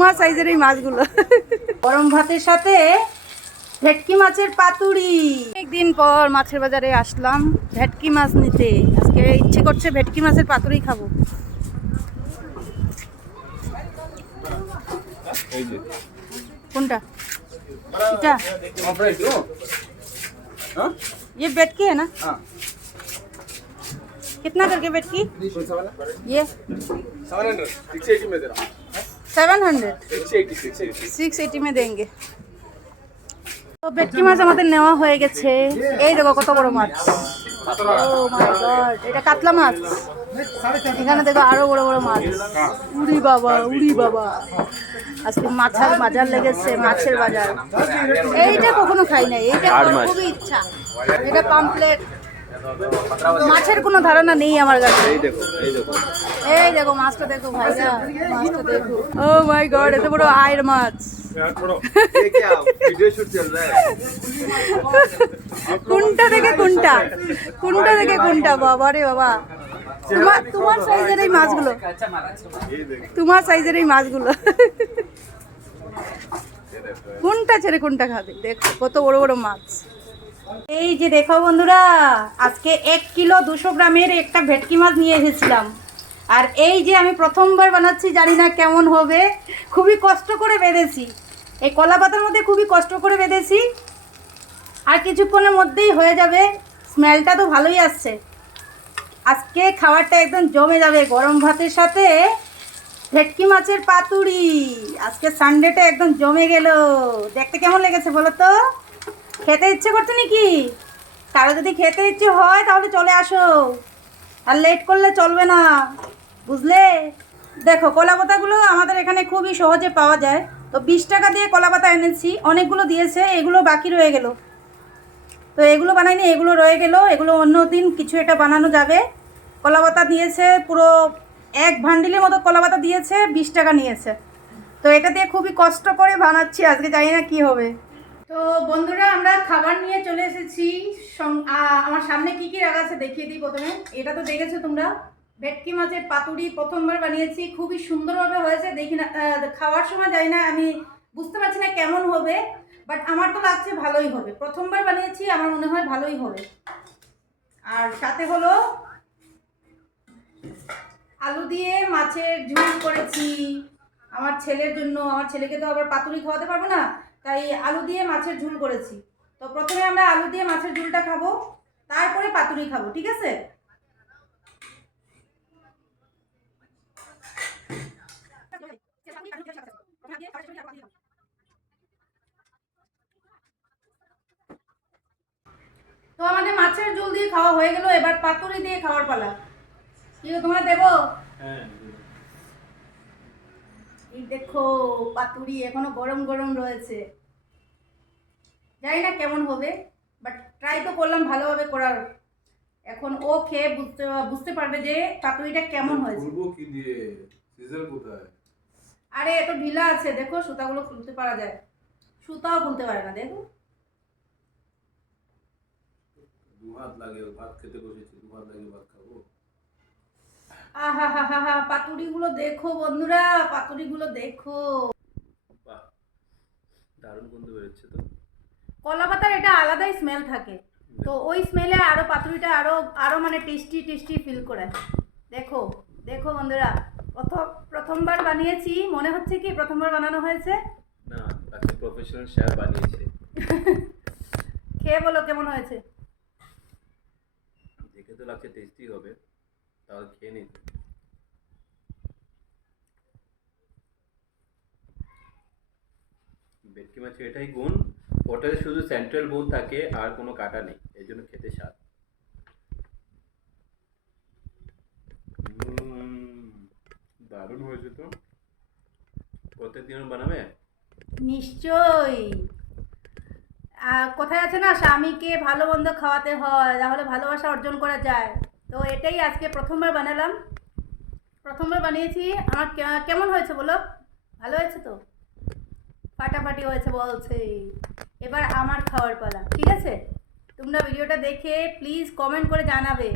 তোমার সাইজের এই মাছগুলো গরম ভাতের সাথে ভেটকি মাছের পাতুরি একদিন পর মাছের বাজারে আসলাম ভেটকি মাছ নিতে আজকে ইচ্ছে করছে ভেটকি মাছের পাতুরি খাবো এই যে কোনটা এটা আমার প্রাইস ও হ্যাঁ ये भेटकी है ना हाँ कितना करके भेटकी कौन सा वाला ये सेवन हंड्रेड सिक्स एटी में दे रहा हूँ seven hundred six eighty six eighty six eighty মে দেঙ্গে তো ভেটকি মাছ আমাদের নেওয়া হয়ে গেছে এই দেখো কত বড় মাছ ও মাই গড এটা কাতলা মাছ এখানে দেখো আরো বড় বড় মাছ উড়ি বাবা উড়ি বাবা আজকে মাছের বাজার লেগেছে মাছের বাজার এইটা কখনো খাই নাই এইটা আমার খুবই ইচ্ছা এটা পাম্পলেট মাছের কোনো ধারণা নেই আমার কাছে। এই দেখো এই দেখো। মাছটা দেখো ভাইয়া হ্যাঁ, মাছটা দেখো। ও মাই গড এত বড় আয়ের মাছ। কোনটা দেখে কোনটা? কোনটা দেখে কোনটা? বাবা রে বাবা। তোমার তোমার সাইজের এই মাছগুলো। তোমার সাইজের এই মাছগুলো। কোনটা ছেড়ে কোনটা খাবে? দেখো কত বড় বড় মাছ। এই যে দেখো বন্ধুরা, আজকে এক কিলো দুশো গ্রামের একটা ভেটকি মাছ নিয়ে এসেছিলাম। আর এই যে আমি প্রথমবার বানাচ্ছি, জানি না কেমন হবে। খুবই কষ্ট করে বেঁধেছি। এই কলা পাতার মধ্যে খুবই কষ্ট করে বেঁধেছি। আর কিছুক্ষণের মধ্যেই হয়ে যাবে। স্মেলটা তো ভালোই আসছে। আজকে খাবারটা একদম জমে যাবে গরম ভাতের সাথে। ভেটকি মাছের পাতুরি আজকে সানডেটা একদম জমে গেল। দেখতে কেমন লেগেছে বলো তো? খেতে ইচ্ছে করছে নাকি? কারও যদি খেতে ইচ্ছে হয় তাহলে চলে আসো। আর লেট করলে চলবে না, বুঝলে? দেখো, কলা পাতাগুলো আমাদের এখানে খুবই সহজে পাওয়া যায়। তো বিশ টাকা দিয়ে কলা পাতা এনেছি, অনেকগুলো দিয়েছে, এগুলো বাকি রয়ে গেল। তো এগুলো বানাইনি, এগুলো রয়ে গেল, এগুলো অন্য দিন কিছু একটা বানানো যাবে। কলা পাতা দিয়েছে, পুরো এক ভান্ডিলের মতো কলা পাতা দিয়েছে, বিশ টাকা নিয়েছে। তো এটা দিয়ে খুবই কষ্ট করে বানাচ্ছি, আজকে জানি না কি হবে। তো বন্ধুরা, আমরা খাবার নিয়ে চলে এসেছি। আমার সামনে কি কি রাখা আছে দেখিয়ে দিই প্রথমে। এটা তো দেখেছ তোমরা। ভেটকি মাছের পাতুরি প্রথমবার বানিয়েছি। খুবই সুন্দরভাবে হয়েছে। দেখি না খাওয়ার সময় জানি না, আমি বুঝতে পারছি না কেমন হবে। বাট আমার তো লাগছে ভালোই হবে। প্রথমবার বানিয়েছি, আমার মনে হয় ভালোই হবে। আর সাথে হলো আলু দিয়ে মাছের ঝুল করেছি। আমার ছেলের জন্য, আমার ছেলেকে তো আবার পাতুরি খাওয়াতে পারব না। তাই আলু দিয়ে মাছের ঝুল করেছি। তো প্রথমে আমরা আলু দিয়ে মাছের ঝুলটা খাব, তারপরে পাতুরি খাব, ঠিক আছে? তো আমাদের মাছের ঝোল দিয়ে খাওয়া হয়ে গেল, এবার পাতুরি দিয়ে খাওয়ার পালা। কি তোমরা দেবো? এই দেখো পাতুরি এখনও গরম গরম রয়েছে। জানি না কেমন হবে বাট ট্রাই তো করলাম ভালোভাবে করার। এখন ও খেয়ে বুঝতে বুঝতে পারবে যে পাতুরিটা কেমন হয়েছে। কি দিয়ে? সিজার কোথায়? আরে এত ঢিলা আছে দেখো সুতাগুলো খুলতে পারা যায়। সুতাও খুলতে পারে না দেখো। দু হাত লাগে ভাত খেতে বসেছি দু হাত লাগে ভাত খাব। আহা হা হা হা পাতুরিগুলো দেখো বন্ধুরা পাতুরিগুলো দেখো। দারুণ গন্ধ বেরোচ্ছে তো। কলা পাতার এটা আলাদাই স্মেল থাকে। তো ওই স্মেলে আরও পাতুরিটা আরও আরও মানে টেস্টি টেস্টি ফিল করে। দেখো দেখো বন্ধুরা প্রথম প্রথমবার বানিয়েছি। মনে হচ্ছে কি প্রথমবার বানানো হয়েছে? না তাকে প্রফেশনাল শেফ বানিয়েছে। খেয়ে বলো কেমন হয়েছে? দেখে তো লাগছে টেস্টি হবে। তাহলে খেয়ে নিন। ভেটকি মাছের এটাই গুণ, ওটাতে শুধু সেন্ট্রাল বোন থাকে, আর কোনো কাটা নেই এই জন্য খেতে স্বাদ। দারুণ হয়েছে তো। প্রত্যেকদিন বানাবে? নিশ্চয়ই। কোথায় আছে না স্বামীকে ভালো মন্দ খাওয়াতে হয়, তাহলে ভালোবাসা অর্জন করা যায়। তো এটাই আজকে প্রথমবার বানালাম। প্রথমবার বানিয়েছি। আমার কেমন হয়েছে বলো? ভালো হয়েছে তো? ফাটাফাটি হয়েছে বলছে। এবার আমার খাওয়ার পালা, ঠিক আছে? তোমরা ভিডিওটা দেখে প্লিজ কমেন্ট করে জানাবে।